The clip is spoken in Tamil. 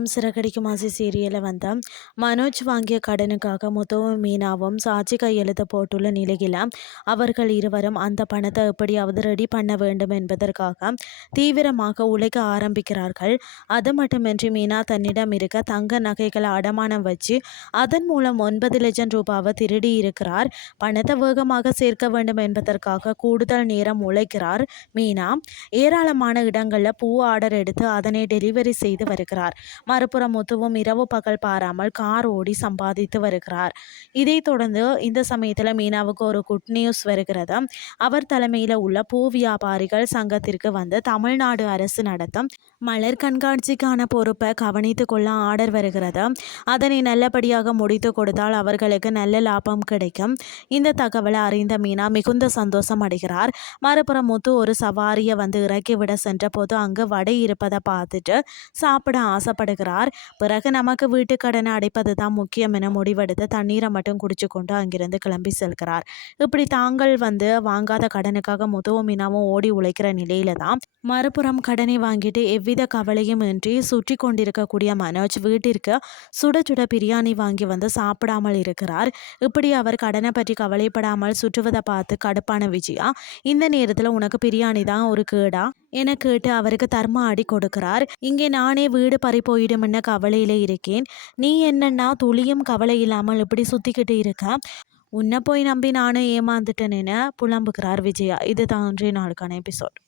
மறுபுறம் சிறகடிக்கும் ஆசை சீரியலில் வந்த மனோஜ் வாங்கிய கடனுக்காக முத்துவும் மீனாவும் சாட்சி கையெழுத்து போட்டுள்ள நிலையில் அவர்கள் இருவரும் அந்த பணத்தை எப்படியாவது ரெடி பண்ண வேண்டும் என்பதற்காக தீவிரமாக உழைக்க ஆரம்பிக்கிறார்கள். அது மட்டுமின்றி மீனா தன்னிடம் இருக்க தங்க நகைகளை அடமானம் வச்சு அதன் மூலம் 9 லட்சம் ரூபாவை திருடி இருக்கிறார். பணத்தை வேகமாக சேர்க்க வேண்டும் என்பதற்காக கூடுதல் நேரம் உழைக்கிறார் மீனா. ஏராளமான இடங்களில் பூ ஆர்டர் எடுத்து அதனை டெலிவரி செய்து வருகிறார். மறுபுறம் முத்துவும் இரவு பகல் பாராமல் கார் ஓடி சம்பாதித்து வருகிறார். இதைத் தொடர்ந்து இந்த சமயத்தில் மீனாவுக்கு ஒரு குட் நியூஸ் வருகிறது. அவர் தலைமையில் உள்ள பூ வியாபாரிகள் சங்கத்திற்கு வந்து தமிழ்நாடு அரசு நடத்தும் மலர் கண்காட்சிக்கான பொறுப்பை கவனித்துக் கொள்ள ஆர்டர் வருகிறது. அதனை நல்லபடியாக முடித்து கொடுத்தால் அவர்களுக்கு நல்ல லாபம் கிடைக்கும். இந்த தகவலை அறிந்த மீனா மிகுந்த சந்தோஷம் அடைகிறார். மறுபுறம் முத்து ஒரு சவாரியை வந்து இறக்கிவிட சென்ற போது அங்கு வடை இருப்பதை பார்த்துட்டு சாப்பிட ஆசைப்படுகிறார். பிறகு நமக்கு வீட்டு கடனை அடைப்பது தான் முக்கியம் என முடிவெடுத்து தண்ணீரை மட்டும் குடிச்சு கொண்டு அங்கிருந்து கிளம்பி செல்கிறார். இப்படி தாங்கள் வந்து வாங்காத கடனுக்காக முத்துவும் மீனாவும் ஓடி உழைக்கிற நிலையில தான் மறுபுறம் கடனை வாங்கிட்டு எவ்வித கவலையும் இன்றி சுற்றி கொண்டிருக்கக்கூடிய மனோஜ் வீட்டிற்கு சுட சுட பிரியாணி வாங்கி வந்து சாப்பிடாமல் இருக்கிறார். இப்படி அவர் கடனை பற்றி கவலைப்படாமல் சுற்றுவதை பார்த்து கடுப்பான விஜயா இந்த நேரத்தில் உனக்கு பிரியாணி தான் ஒரு கேடா என கேட்டு அவருக்கு தர்ம அடி கொடுக்கிறார். இங்கே நானே வீடு பறி போயிடும் என்ன கவலையில இருக்கேன், நீ என்னன்னா துளியும் கவலை இல்லாமல் இப்படி சுத்திக்கிட்டு இருக்க, உன்னை போய் நம்பி நானும் ஏமாந்துட்டேன்னு புலம்புகிறார் விஜயா. இதுதான் இன்றைய நாளுக்கான எபிசோட்.